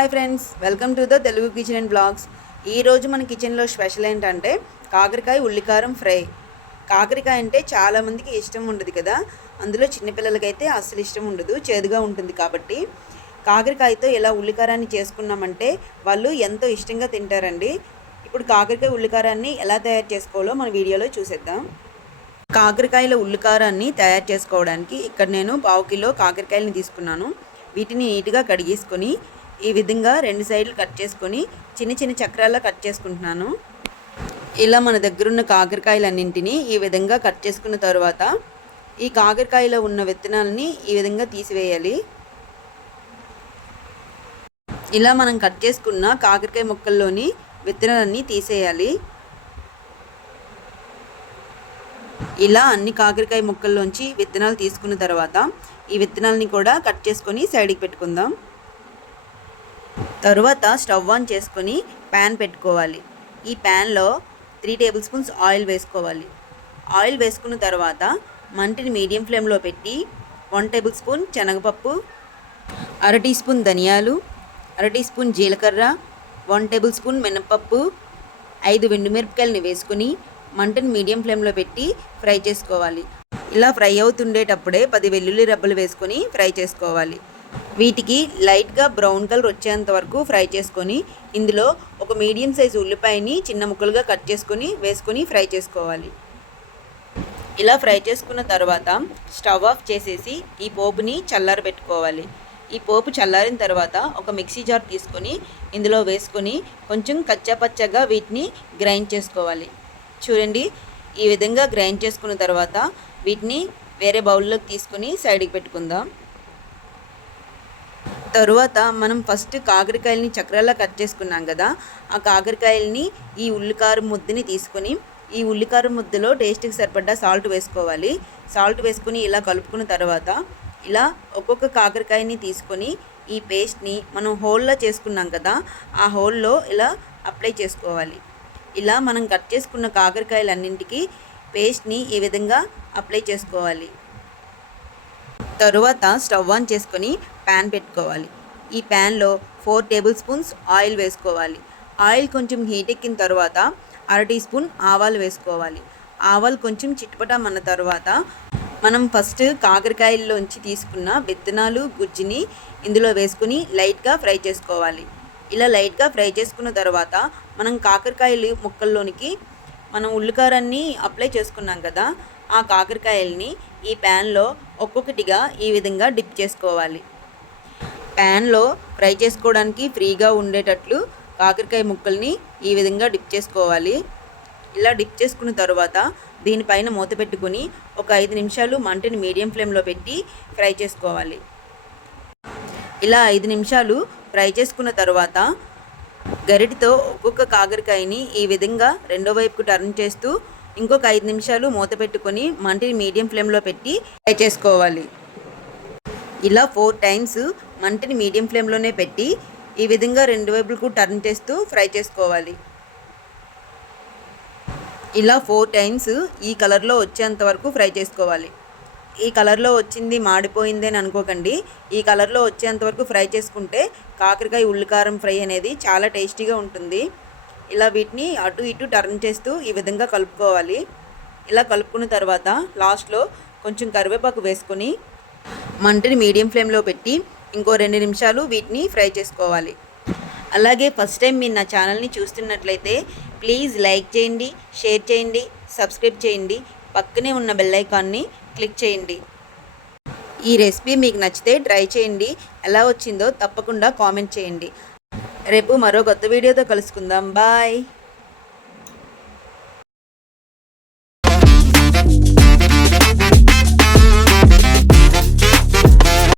Hi friends, welcome to the Telugu kitchen and blogs. ఈరోజు మన కిచెన్లో స్పెషల్ ఏంటంటే కాకరకాయ ఉల్లికారం ఫ్రై. కాకరకాయ అంటే చాలామందికి ఇష్టం ఉండదు కదా, అందులో చిన్నపిల్లలకైతే అస్సలు ఇష్టం ఉండదు, చేదుగా ఉంటుంది. కాబట్టి కాకరకాయతో ఎలా ఉల్లికారాన్ని చేసుకున్నామంటే వాళ్ళు ఎంతో ఇష్టంగా తింటారండి. ఇప్పుడు కాకరకాయ ఉల్లికారాన్ని ఎలా తయారు చేసుకోవాలో మన వీడియోలో చూసేద్దాం. కాకరకాయల ఉల్లికారాన్ని తయారు చేసుకోవడానికి ఇక్కడ నేను 1/2 కిలో కాకరకాయలని తీసుకున్నాను. వీటిని నీట్గా కడిగేసుకొని ఈ విధంగా 2 సైడ్లు కట్ చేసుకొని చిన్న చిన్న చక్రాల్లో కట్ చేసుకుంటున్నాను. ఇలా మన దగ్గరున్న కాకరకాయలన్నింటినీ ఈ విధంగా కట్ చేసుకున్న తర్వాత ఈ కాకరకాయలో ఉన్న విత్తనాలని ఈ విధంగా తీసివేయాలి. ఇలా మనం కట్ చేసుకున్న కాకరకాయ ముక్కల్లోని విత్తనాలన్నీ తీసేయాలి. ఇలా అన్ని కాకరకాయ ముక్కల్లోంచి విత్తనాలు తీసుకున్న తర్వాత ఈ విత్తనాలని కూడా కట్ చేసుకొని సైడ్కి పెట్టుకుందాం. తరువాత స్టవ్ ఆన్ చేసుకొని ప్యాన్ పెట్టుకోవాలి. ఈ ప్యాన్లో 3 టేబుల్ స్పూన్స్ ఆయిల్ వేసుకోవాలి. ఆయిల్ వేసుకున్న తర్వాత మంటని మీడియం ఫ్లేమ్లో పెట్టి 1 టేబుల్ స్పూన్ శనగపప్పు, 1/2 టీ స్పూన్ ధనియాలు, 1/2 టీ స్పూన్ జీలకర్ర, 1 టేబుల్ స్పూన్ మినపప్పు, 5 ఎండుమిరపకాయలని వేసుకుని మంటని మీడియం ఫ్లేమ్లో పెట్టి ఫ్రై చేసుకోవాలి. ఇలా ఫ్రై అవుతుండేటప్పుడే 10 వెల్లుల్లి రెబ్బలు వేసుకొని ఫ్రై చేసుకోవాలి. వీటికి లైట్గా బ్రౌన్ కలర్ వచ్చేంత వరకు ఫ్రై చేసుకొని ఇందులో ఒక మీడియం సైజు ఉల్లిపాయని చిన్న ముక్కలుగా కట్ చేసుకొని వేసుకొని ఫ్రై చేసుకోవాలి. ఇలా ఫ్రై చేసుకున్న తర్వాత స్టవ్ ఆఫ్ చేసేసి ఈ పోపుని చల్లారబెట్టుకోవాలి. ఈ పోపు చల్లారిన తర్వాత ఒక మిక్సీ జార్ తీసుకొని ఇందులో వేసుకొని కొంచెం కచ్చాపచ్చగా వీటిని గ్రైండ్ చేసుకోవాలి. చూడండి, ఈ విధంగా గ్రైండ్ చేసుకున్న తర్వాత వీటిని వేరే బౌల్లోకి తీసుకొని సైడ్కి పెట్టుకుందాం. తరువాత మనం ఫస్ట్ కాకరకాయలని చక్రాల్లో కట్ చేసుకున్నాం కదా, ఆ కాకరకాయలని ఈ ఉల్లికారం ముద్దని తీసుకొని ఈ ఉల్లికారం ముద్దలో టేస్ట్కి సరిపడ్డా సాల్ట్ వేసుకోవాలి. సాల్ట్ వేసుకొని ఇలా కలుపుకున్న తర్వాత ఇలా ఒక్కొక్క కాకరకాయని తీసుకొని ఈ పేస్ట్ని మనం హోల్లో చేసుకున్నాం కదా, ఆ హోల్లో ఇలా అప్లై చేసుకోవాలి. ఇలా మనం కట్ చేసుకున్న కాకరకాయలన్నింటికి పేస్ట్ని ఈ విధంగా అప్లై చేసుకోవాలి. తరువాత స్టవ్ ఆన్ చేసుకొని ప్యాన్ పెట్టుకోవాలి. ఈ ప్యాన్లో 4 టేబుల్ స్పూన్స్ ఆయిల్ వేసుకోవాలి. ఆయిల్ కొంచెం హీట్ ఎక్కిన తర్వాత 1/2 టీ స్పూన్ ఆవాలు వేసుకోవాలి. ఆవాలు కొంచెం చిటపటమన్న తర్వాత మనం ఫస్ట్ కాకరకాయల్లోంచి తీసుకున్న విత్తనాలు గుజ్జుని ఇందులో వేసుకుని లైట్గా ఫ్రై చేసుకోవాలి. ఇలా లైట్గా ఫ్రై చేసుకున్న తర్వాత మనం కాకరకాయలు ముక్కల్లోనికి మనం ఉల్లికారాన్ని అప్లై చేసుకున్నాం కదా, ఆ కాకరకాయల్ని ఈ ప్యాన్లో ఒక్కొక్కటిగా ఈ విధంగా డిప్ చేసుకోవాలి. ప్యాన్లో ఫ్రై చేసుకోవడానికి ఫ్రీగా ఉండేటట్లు కాకరకాయ ముక్కల్ని ఈ విధంగా డిప్ చేసుకోవాలి. ఇలా డిప్ చేసుకున్న తర్వాత దీనిపైన మూత పెట్టుకుని ఒక 5 నిమిషాలు మంటని మీడియం ఫ్లేమ్లో పెట్టి ఫ్రై చేసుకోవాలి. ఇలా 5 నిమిషాలు ఫ్రై చేసుకున్న తర్వాత గరిటతో ఒక్కొక్క కాకరకాయని ఈ విధంగా రెండో వైపుకు టర్న్ చేస్తూ ఇంకొక 5 నిమిషాలు మూత పెట్టుకొని మంటని మీడియం ఫ్లేమ్లో పెట్టి ఫ్రై చేసుకోవాలి. ఇలా 4 టైమ్స్ మంటని మీడియం ఫ్లేమ్లోనే పెట్టి ఈ విధంగా 2 వైపులకు టర్న్ చేస్తూ ఫ్రై చేసుకోవాలి. ఇలా 4 టైమ్స్ ఈ కలర్లో వచ్చేంత వరకు ఫ్రై చేసుకోవాలి. ఈ కలర్లో వచ్చింది మాడిపోయింది అని అనుకోకండి. ఈ కలర్లో వచ్చేంత వరకు ఫ్రై చేసుకుంటే కాకరకాయ ఉల్లికారం ఫ్రై అనేది చాలా టేస్టీగా ఉంటుంది. ఇలా వీటిని అటు ఇటు టర్న్ చేస్తూ ఈ విధంగా కలుపుకోవాలి. ఇలా కలుపుకున్న తర్వాత లాస్ట్లో కొంచెం కరివేపాకు వేసుకొని మంటని మీడియం ఫ్లేమ్లో పెట్టి ఇంకో 2 నిమిషాలు వీటిని ఫ్రై చేసుకోవాలి. అలాగే ఫస్ట్ టైం మీరు నా ఛానల్ని చూస్తున్నట్లయితే ప్లీజ్ లైక్ చేయండి, షేర్ చేయండి, సబ్స్క్రైబ్ చేయండి, పక్కనే ఉన్న బెల్ ఐకాన్ని క్లిక్ చేయండి. ఈ రెసిపీ మీకు నచ్చితే ట్రై చేయండి. ఎలా వచ్చిందో తప్పకుండా కామెంట్ చేయండి. రేపు మరో కొత్త వీడియోతో కలుసుకుందాం. బాయ్.